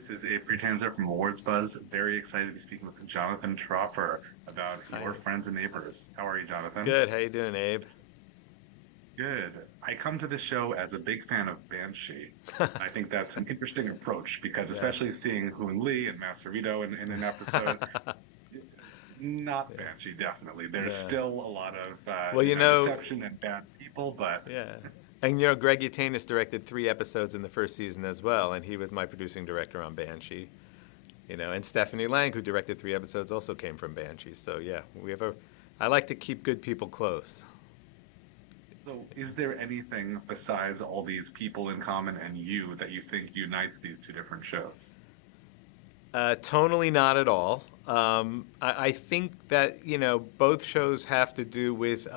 This is Abe Friedtanzer from Awards Buzz. Very excited to be speaking with Jonathan Tropper about your Hi. friends and neighbors. How are you, Jonathan? Good. How you doing, Abe? Good. I come to this show as a big fan of Banshee. I think that's an interesting approach because Yes. especially seeing Hoon Lee and Masarudo in an episode, it's not Yeah. Banshee, definitely. There's Yeah. still a lot of Well, deception and bad people, but yeah. And Greg Utanis directed 3 episodes in the first season as well, and he was my producing director on Banshee. And Stephanie Lang, who directed 3 episodes, also came from Banshee. So yeah, we have a. I like to keep good people close. so is there anything besides all these people in common and you that you think unites these two different shows? Tonally, not at all. I think that both shows have to do with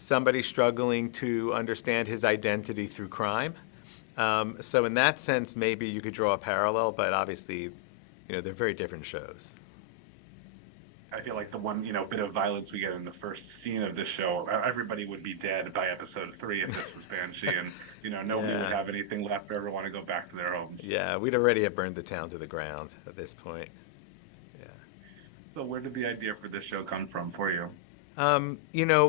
somebody struggling to understand his identity through crime. So in that sense, maybe you could draw a parallel, but obviously, they're very different shows. I feel like the one, bit of violence we get in the first scene of this show, everybody would be dead by episode 3 if this was Banshee, and nobody would Yeah. have anything left or ever want to go back to their homes. Yeah, we'd already have burned the town to the ground at this point. Yeah. So where did the idea for this show come from for you?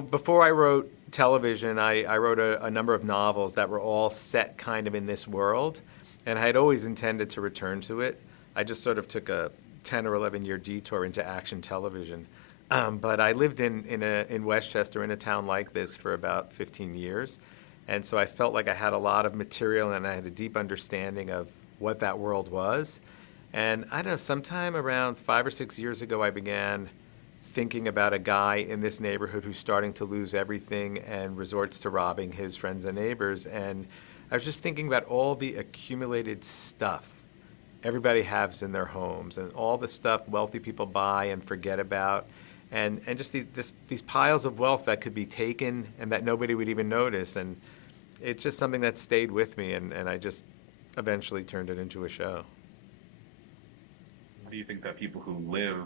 Before I wrote television, I wrote a number of novels that were all set kind of in this world, and I had always intended to return to it. I just sort of took a 10 or 11-year detour into action television. But I lived in Westchester, in a town like this, for about 15 years. And so I felt like I had a lot of material and I had a deep understanding of what that world was. And I don't know, sometime around 5 or 6 years ago, I began thinking about a guy in this neighborhood who's starting to lose everything and resorts to robbing his friends and neighbors. And I was just thinking about all the accumulated stuff everybody has in their homes and all the stuff wealthy people buy and forget about. And just these piles of wealth that could be taken and that nobody would even notice. And it's just something that stayed with me, and I just eventually turned it into a show. How do you think that people who live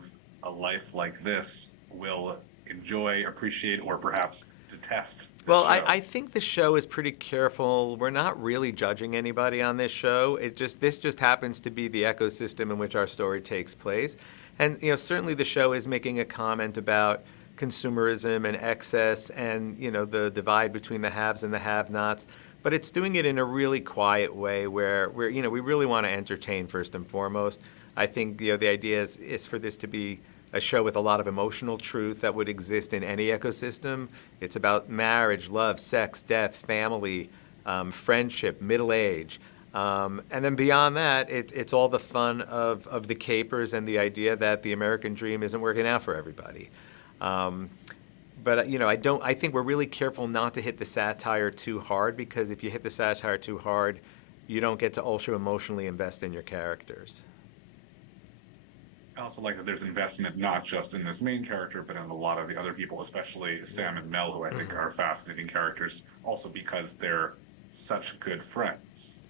a life like this will enjoy, appreciate, or perhaps detest this Well, show? I think the show is pretty careful. We're not really judging anybody on this show. This just happens to be the ecosystem in which our story takes place. And certainly the show is making a comment about consumerism and excess and the divide between the haves and the have-nots. But it's doing it in a really quiet way where we really want to entertain first and foremost. I think the idea is for this to be a show with a lot of emotional truth that would exist in any ecosystem. It's about marriage, love, sex, death, family, friendship, middle age. And then beyond that, it's all the fun of the capers and the idea that the American dream isn't working out for everybody. But I think we're really careful not to hit the satire too hard, because if you hit the satire too hard, you don't get to ultra emotionally invest in your characters. I also like that there's investment not just in this main character, but in a lot of the other people, especially Sam and Mel, who I think are fascinating characters, also because they're such good friends.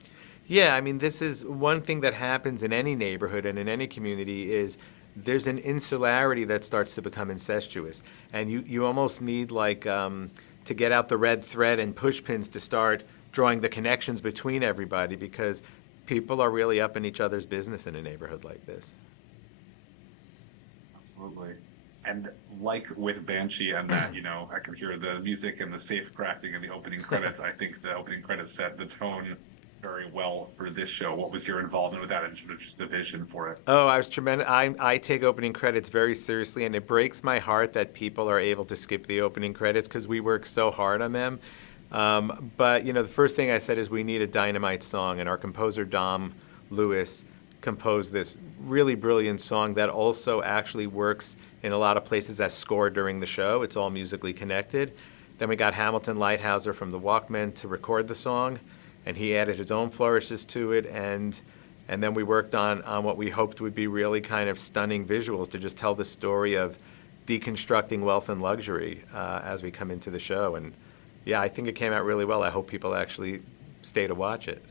Yeah, I mean, this is one thing that happens in any neighborhood and in any community is there's an insularity that starts to become incestuous. And you almost need to get out the red thread and push pins to start drawing the connections between everybody, because people are really up in each other's business in a neighborhood like this. Absolutely. And like with Banshee and that, I can hear the music and the safe cracking in the opening credits. I think the opening credits set the tone very well for this show. What was your involvement with that and sort of just the vision for it? Oh, I was tremendous. I take opening credits very seriously, and it breaks my heart that people are able to skip the opening credits because we work so hard on them. But the first thing I said is we need a dynamite song, and our composer Dom Lewis composed this really brilliant song that also actually works in a lot of places as score during the show. It's all musically connected. Then we got Hamilton Lighthouser from the Walkmen to record the song, and he added his own flourishes to it, and then we worked on what we hoped would be really kind of stunning visuals to just tell the story of deconstructing wealth and luxury as we come into the show. And yeah, I think it came out really well. I hope people actually stay to watch it.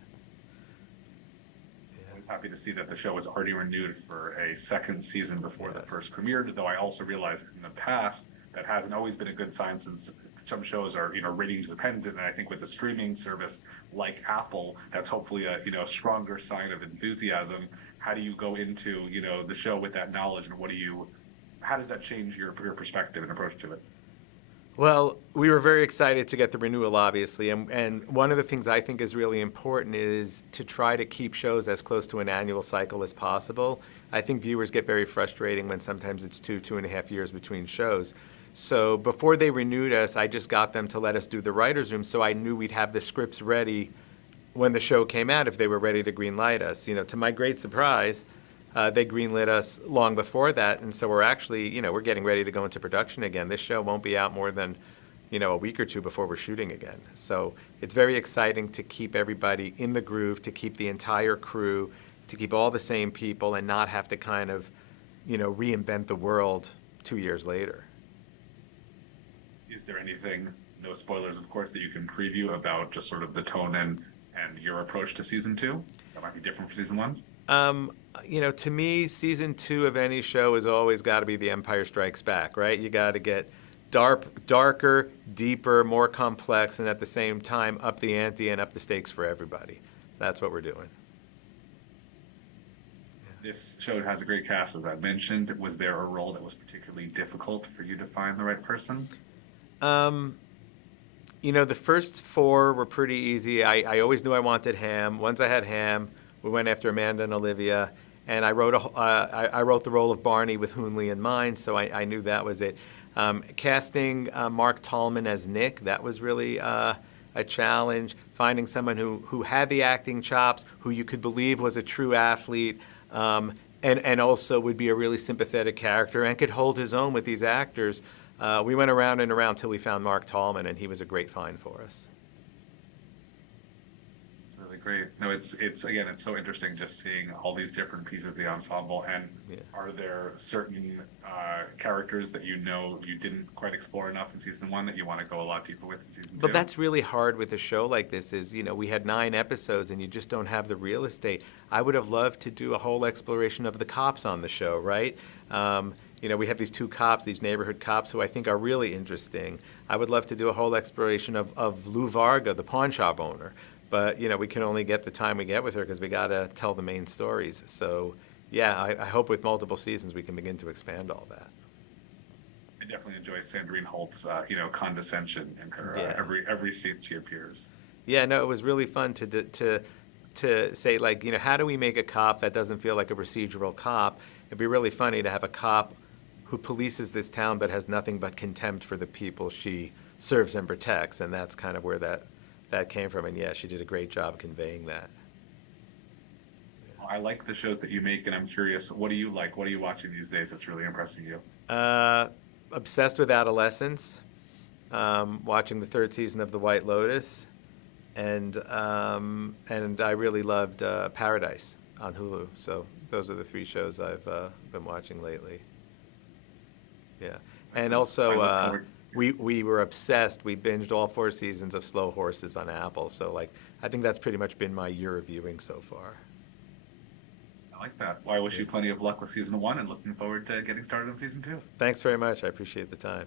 I was happy to see that the show was already renewed for a second season before the Yes. first premiered, though I also realized in the past that hasn't always been a good sign, since some shows are, ratings dependent. And I think with a streaming service like Apple, that's hopefully a, stronger sign of enthusiasm. how do you go into, the show with that knowledge, and how does that change your perspective and approach to it? Well, we were very excited to get the renewal, obviously, and one of the things I think is really important is to try to keep shows as close to an annual cycle as possible. I think viewers get very frustrating when sometimes it's 2.5 years between shows. So before they renewed us, I just got them to let us do the writer's room, so I knew we'd have the scripts ready when the show came out if they were ready to greenlight us. To my great surprise, they greenlit us long before that, and so we're actually, we're getting ready to go into production again. This show won't be out more than, a week or two before we're shooting again. So it's very exciting to keep everybody in the groove, to keep the entire crew, to keep all the same people, and not have to kind of, reinvent the world 2 years later. Is there anything, no spoilers, of course, that you can preview about just sort of the tone and your approach to season 2 that might be different from season 1? To me, season 2 of any show has always got to be The Empire Strikes Back, right? You got to get darker, deeper, more complex, and at the same time up the ante and up the stakes for everybody. That's what we're doing. This show has a great cast, as I mentioned. Was there a role that was particularly difficult for you to find the right person? The first 4 were pretty easy. I always knew I wanted Ham. Once I had Ham, we went after Amanda and Olivia, and I wrote the role of Barney with Hoonley in mind, so I knew that was it. Casting Mark Tallman as Nick, that was really a challenge. Finding someone who had the acting chops, who you could believe was a true athlete, and also would be a really sympathetic character and could hold his own with these actors. We went around and around till we found Mark Tallman, and he was a great find for us. Really great. No, it's again, it's so interesting just seeing all these different pieces of the ensemble. And are there certain characters that you didn't quite explore enough in season 1 that you want to go a lot deeper with in season 2? But that's really hard with a show like this. We had 9 episodes, and you just don't have the real estate. I would have loved to do a whole exploration of the cops on the show, right? We have these 2 cops, these neighborhood cops, who I think are really interesting. I would love to do a whole exploration of Lou Varga, the pawn shop owner. But, we can only get the time we get with her because we got to tell the main stories. So, yeah, I hope with multiple seasons we can begin to expand all that. I definitely enjoy Sandrine Holt's, condescension in her every scene she appears. Yeah, no, it was really fun to say, like, how do we make a cop that doesn't feel like a procedural cop? It'd be really funny to have a cop who polices this town but has nothing but contempt for the people she serves and protects, and that's kind of where that came from. And yeah, she did a great job conveying that. Well, I like the shows that you make, and I'm curious, what do you like? What are you watching these days that's really impressing you? Obsessed with Adolescence, watching the 3rd season of The White Lotus, and I really loved Paradise on Hulu. So those are the 3 shows I've been watching lately. Yeah, and also we were obsessed. We binged all 4 seasons of Slow Horses on Apple. So I think that's pretty much been my year of viewing so far. I like that. Well, I wish you plenty of luck with season 1, and looking forward to getting started on season 2. Thanks very much. I appreciate the time.